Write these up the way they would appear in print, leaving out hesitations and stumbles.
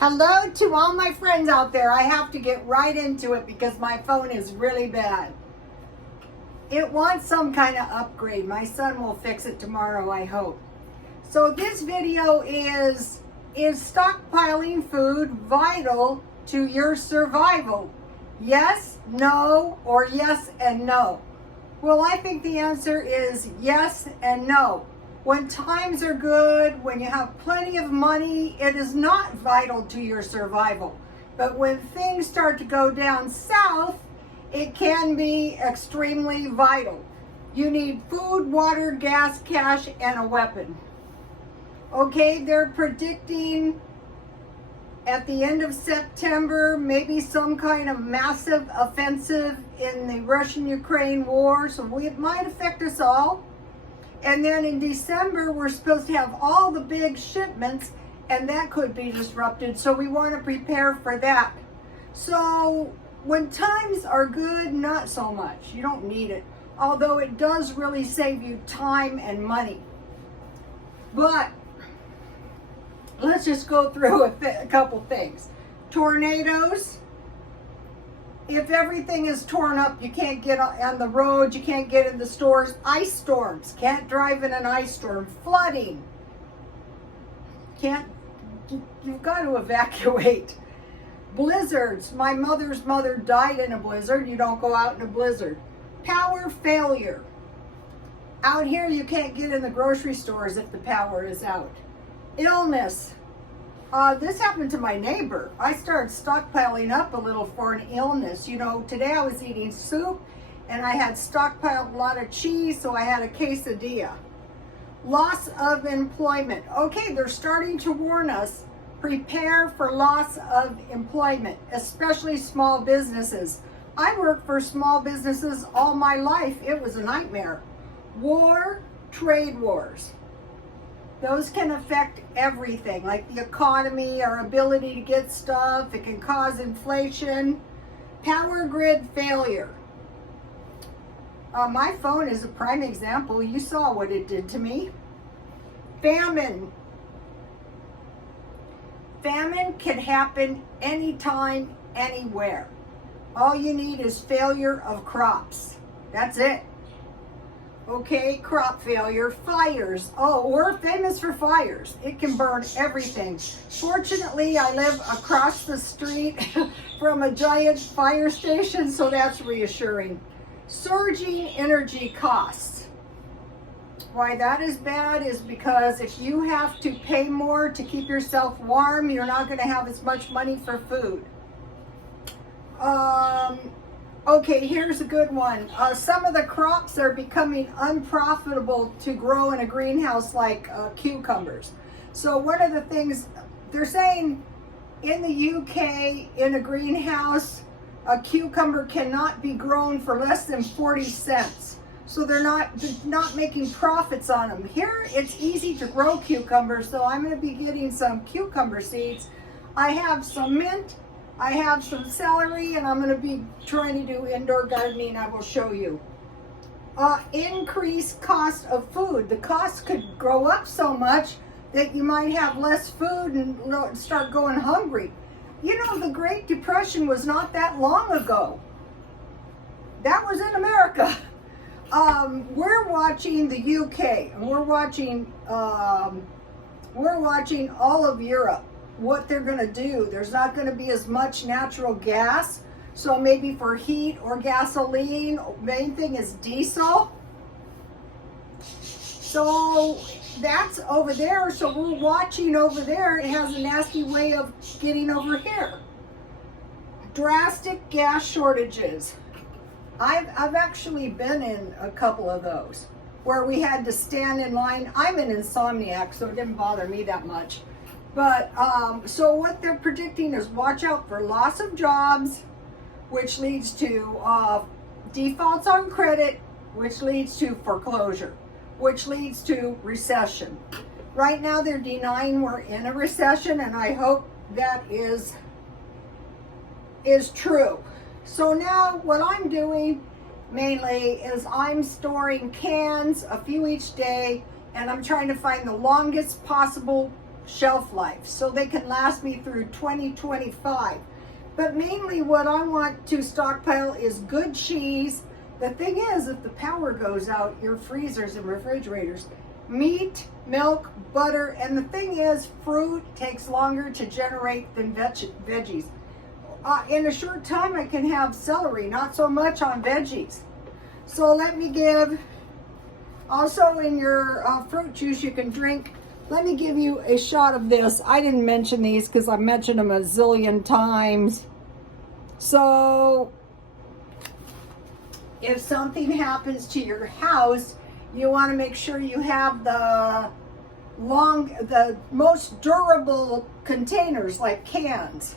Hello to all my friends out there. I have to get right into it because my phone is really bad. It wants some kind of upgrade. My son will fix it tomorrow, I hope. So this video is stockpiling food vital to your survival? Yes, no, or yes and no? Well, I think the answer is yes and no. When times are good, when you have plenty of money, it is not vital to your survival. But when things start to go down south, it can be extremely vital. You need food, water, gas, cash, and a weapon. Okay, they're predicting at the end of September, maybe some kind of massive offensive in the Russian-Ukraine war, so it might affect us all. And then in December, we're supposed to have all the big shipments, and that could be disrupted. So we want to prepare for that. So when times are good, not so much. You don't need it. Although it does really save you time and money. But let's just go through a couple things. Tornadoes. If everything is torn up, you can't get on the road, you can't get in the stores. Ice storms, can't drive in an ice storm. Flooding, you've got to evacuate. Blizzards, my mother's mother died in a blizzard. You don't go out in a blizzard. Power failure. Out here, you can't get in the grocery stores if the power is out. Illness. This happened to my neighbor. I started stockpiling up a little for an illness. You know, today I was eating soup and I had stockpiled a lot of cheese, so I had a quesadilla. Loss of employment. Okay, they're starting to warn us. Prepare for loss of employment, especially small businesses. I worked for small businesses all my life. It was a nightmare. War, trade wars. Those can affect everything, like the economy, our ability to get stuff. It can cause inflation. Power grid failure. My phone is a prime example. You saw what it did to me. Famine. Famine can happen anytime, anywhere. All you need is failure of crops. That's it. Okay, crop failure, fires. Oh, we're famous for fires. It can burn everything. Fortunately, I live across the street from a giant fire station, so that's reassuring. Surging energy costs. Why that is bad is because if you have to pay more to keep yourself warm, you're not going to have as much money for food. Okay, here's a good one. Some of the crops are becoming unprofitable to grow in a greenhouse, like cucumbers. So one of the things they're saying in the UK, in a greenhouse, a cucumber cannot be grown for less than 40 cents. So they're not making profits on them. Here, it's easy to grow cucumbers, so I'm going to be getting some cucumber seeds. I have some mint. I have some celery, and I'm going to be trying to do indoor gardening. I will show you. Increased cost of food. The cost could grow up so much that you might have less food and start going hungry. You know, the Great Depression was not that long ago. That was in America. We're watching the UK, and we're watching all of Europe. What they're going to do. There's not going to be as much natural gas, so maybe for heat or gasoline, main thing is diesel. So that's over there, so we're watching over there. It has a nasty way of getting over here. Drastic gas shortages. I've actually been in a couple of those where we had to stand in line. I'm an insomniac, so it didn't bother me that much. But, so what they're predicting is watch out for loss of jobs, which leads to defaults on credit, which leads to foreclosure, which leads to recession. Right now they're denying we're in a recession, and I hope that is true. So now what I'm doing mainly is I'm storing cans, a few each day, and I'm trying to find the longest possible shelf life, so they can last me through 2025. But mainly what I want to stockpile is good cheese. The thing is, if the power goes out, your freezers and refrigerators, meat, milk, butter, and the thing is, fruit takes longer to generate than veggies. In a short time, I can have celery, not so much on veggies. So let me give, also in your fruit juice you can drink, let me give you a shot of this. I didn't mention these because I mentioned them a zillion times. So if something happens to your house, you want to make sure you have the most durable containers, like cans.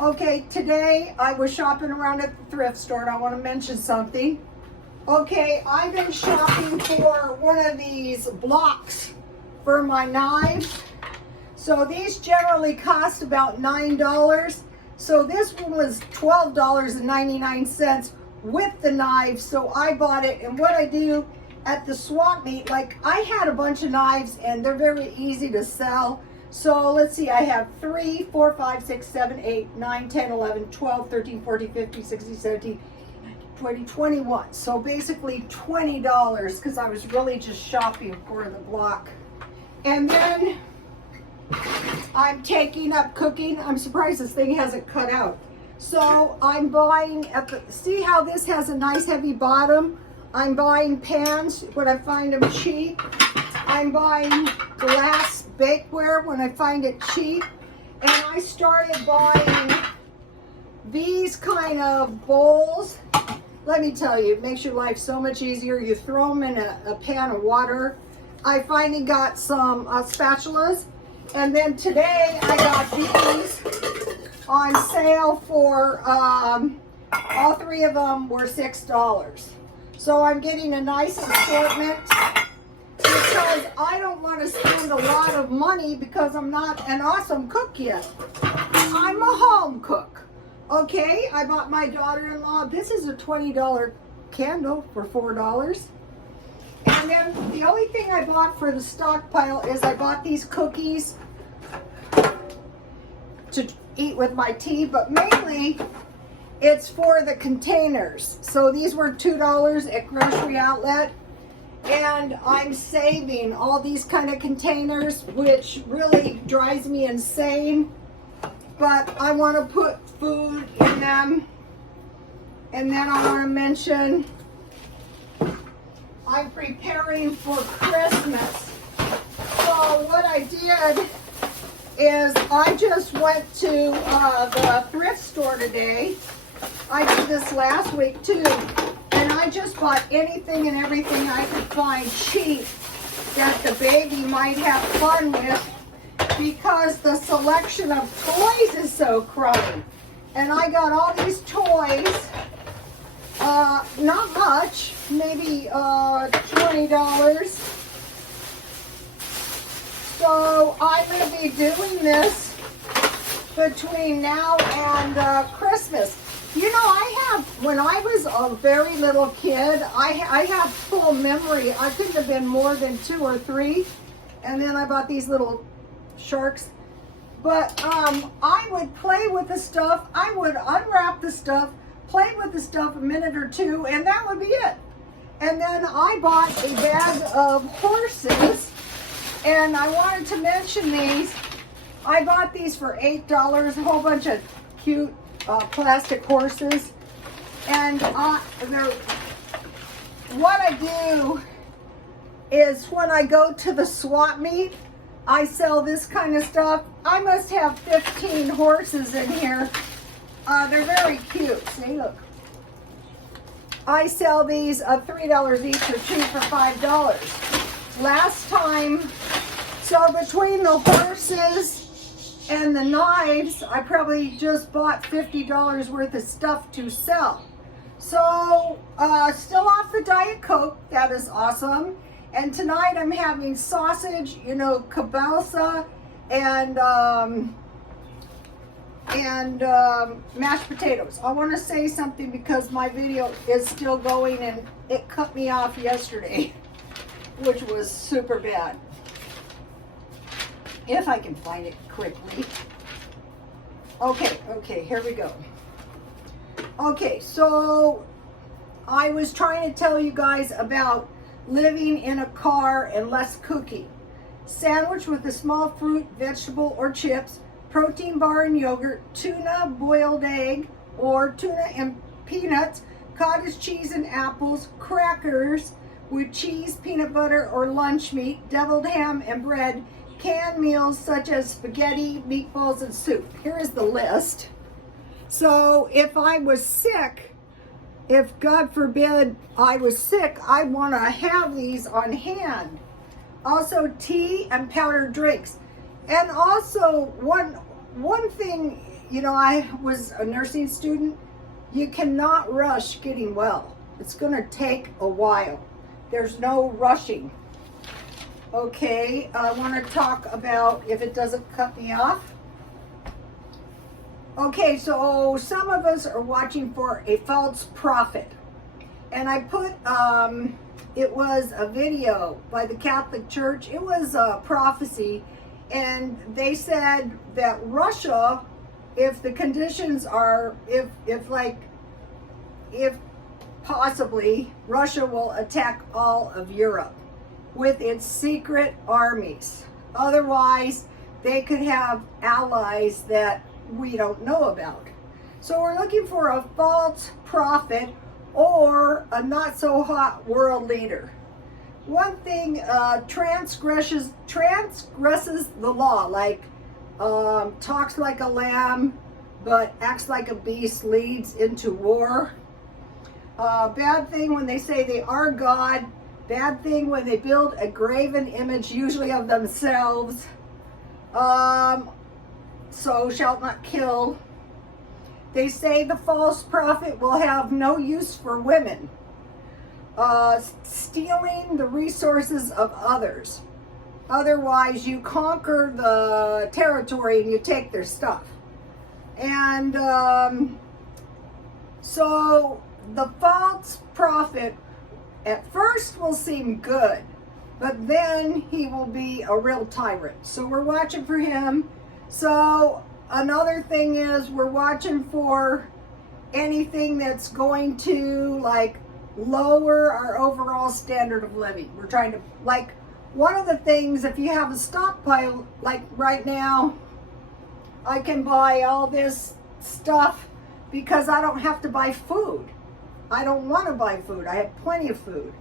Okay, today I was shopping around at the thrift store, and I want to mention something. Okay, I've been shopping for one of these blocks for my knives. So these generally cost about $9. So this one was $12.99 with the knives. So I bought it, and what I do at the swap meet, like I had a bunch of knives and they're very easy to sell. So let's see, I have 3, 4, 5, 6, 7, 8, 9, 10, 11, 12, 13, 14, 15, 16, 17, 20, 21. So basically $20 because I was really just shopping for the block. And then I'm taking up cooking. I'm surprised this thing hasn't cut out. So I'm buying, see how this has a nice heavy bottom? I'm buying pans when I find them cheap. I'm buying glass bakeware when I find it cheap. And I started buying these kind of bowls. Let me tell you, it makes your life so much easier. You throw them in a pan of water. I finally got some spatulas. And then today I got these on sale for, all 3 of them were $6. So I'm getting a nice assortment because I don't want to spend a lot of money because I'm not an awesome cook yet. I'm a home cook. Okay, I bought my daughter-in-law, this is a $20 candle for $4. And then the only thing I bought for the stockpile is I bought these cookies to eat with my tea, but mainly it's for the containers. So these were $2 at Grocery Outlet, and I'm saving all these kind of containers, which really drives me insane. But I want to put food in them. And then I want to mention I'm preparing for Christmas. So what I did is I just went to the thrift store today. I did this last week too. And I just bought anything and everything I could find cheap that the baby might have fun with, because the selection of toys is so crummy. And I got all these toys, not much, maybe $20. So I will be doing this between now and Christmas. You know, when I was a very little kid, I have full memory. I couldn't have been more than 2 or 3. And then I bought these little sharks. But I would play with the stuff. I would unwrap the stuff, play with the stuff a minute or 2, and that would be it. And then I bought a bag of horses, and I wanted to mention these. I bought these for $8, a whole bunch of cute plastic horses. And what I do is when I go to the swap meet, I sell this kind of stuff. I must have 15 horses in here. They're very cute. See, look. I sell these $3 each or 2 for $5. Last time, so between the horses and the knives, I probably just bought $50 worth of stuff to sell. So, still off the Diet Coke. That is awesome. And tonight I'm having sausage, you know, kielbasa, and mashed potatoes. I want to say something because my video is still going and it cut me off yesterday, which was super bad. if I can find it quickly. Okay, here we go. Okay, so I was trying to tell you guys about living in a car and less cooking. Sandwich with a small fruit, vegetable, or chips, protein bar and yogurt, tuna, boiled egg, or tuna and peanuts, cottage cheese and apples, crackers with cheese, peanut butter, or lunch meat, deviled ham and bread, canned meals such as spaghetti, meatballs, and soup. Here is the list. So if I was sick, if God forbid I was sick, I want to have these on hand. Also tea and powdered drinks. And also one thing, you know, I was a nursing student. You cannot rush getting well. It's going to take a while. There's no rushing. Okay, I want to talk about, if it doesn't cut me off. Okay, so some of us are watching for a false prophet. And I put, it was a video by the Catholic Church. It was a prophecy. And they said that Russia, if the conditions are, if possibly, Russia will attack all of Europe with its secret armies. Otherwise, they could have allies that we don't know about. So we're looking for a false prophet or a not so hot world leader. One thing, transgresses the law, like talks like a lamb but acts like a beast, leads into war. Bad thing when they say they are God. Bad thing when they build a graven image, usually of themselves. So shalt not kill. They say the false prophet will have no use for women. Stealing the resources of others. Otherwise, you conquer the territory and you take their stuff. And so the false prophet at first will seem good, but then he will be a real tyrant. So we're watching for him. So another thing is we're watching for anything that's going to like lower our overall standard of living. We're trying to, like, one of the things, if you have a stockpile, like right now, I can buy all this stuff because I don't have to buy food. I don't want to buy food. I have plenty of food.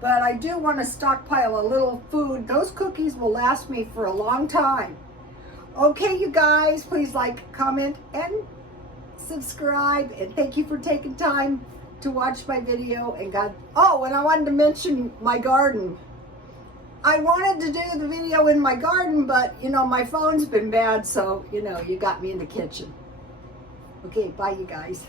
But I do want to stockpile a little food. Those cookies will last me for a long time. Okay, you guys, please like, comment, and subscribe. And thank you for taking time to watch my video. And God, oh, and I wanted to mention my garden. I wanted to do the video in my garden, but, you know, my phone's been bad. So, you know, you got me in the kitchen. Okay, bye, you guys.